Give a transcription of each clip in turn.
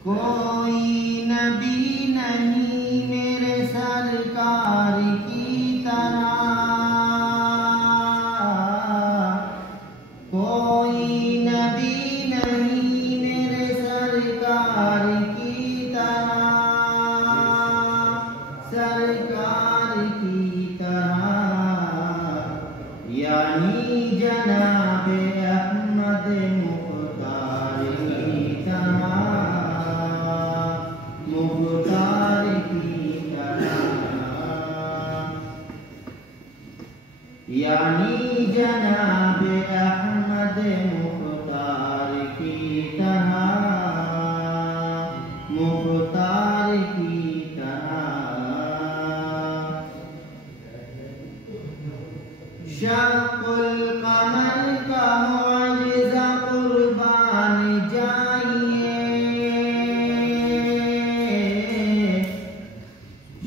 कोई नबी नहीं मेरे सरकार की तरह, कोई नबी नहीं मेरे सरकार की तरह, सरकार की तरह, यानी जनाबे अहमद मुख्तार की तरह, मुख्तार की तरह, यानी जनाबे अहमद मुख्तार की तरह, मुख्तार की तरह। शक्कुल कमर का मुआजिज़ा कुर्बान जाइए,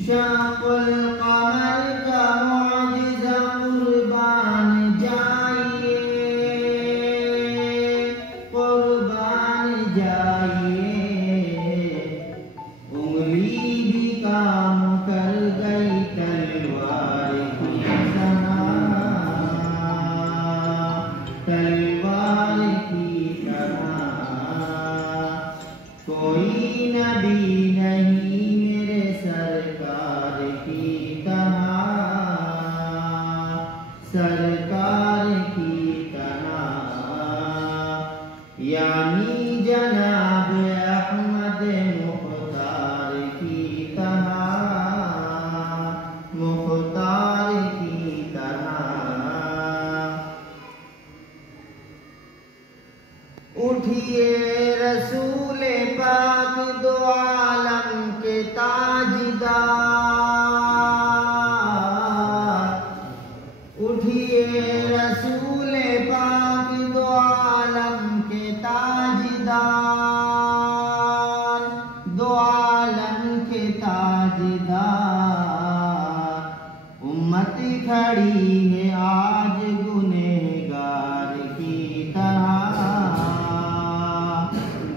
शक्कुल कमर का मुआजिज़ा कुर्बान जाइए, कुर्बान जाइए। उंगली भी काम कर गई तलवार की तरह, तलवार की तरह। कोई नबी नहीं मेरे सरकार की तरह, सरकार की तरह, यानी जनाब अहमद मुख्तार की तरह, मुख्तार की तरह। उठिए रसूले पाक दो आलम के ताजदार, उठिए रसूले पाक दो आलम के ताजदार, दो आलम के ताजदार। उम्मत खड़ी है आज गुनहगार की तरह,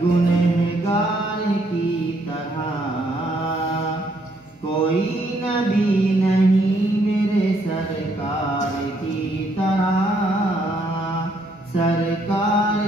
गुनहगार की तरह। कोई नबी नहीं मेरे सरकार की तरह, सरकार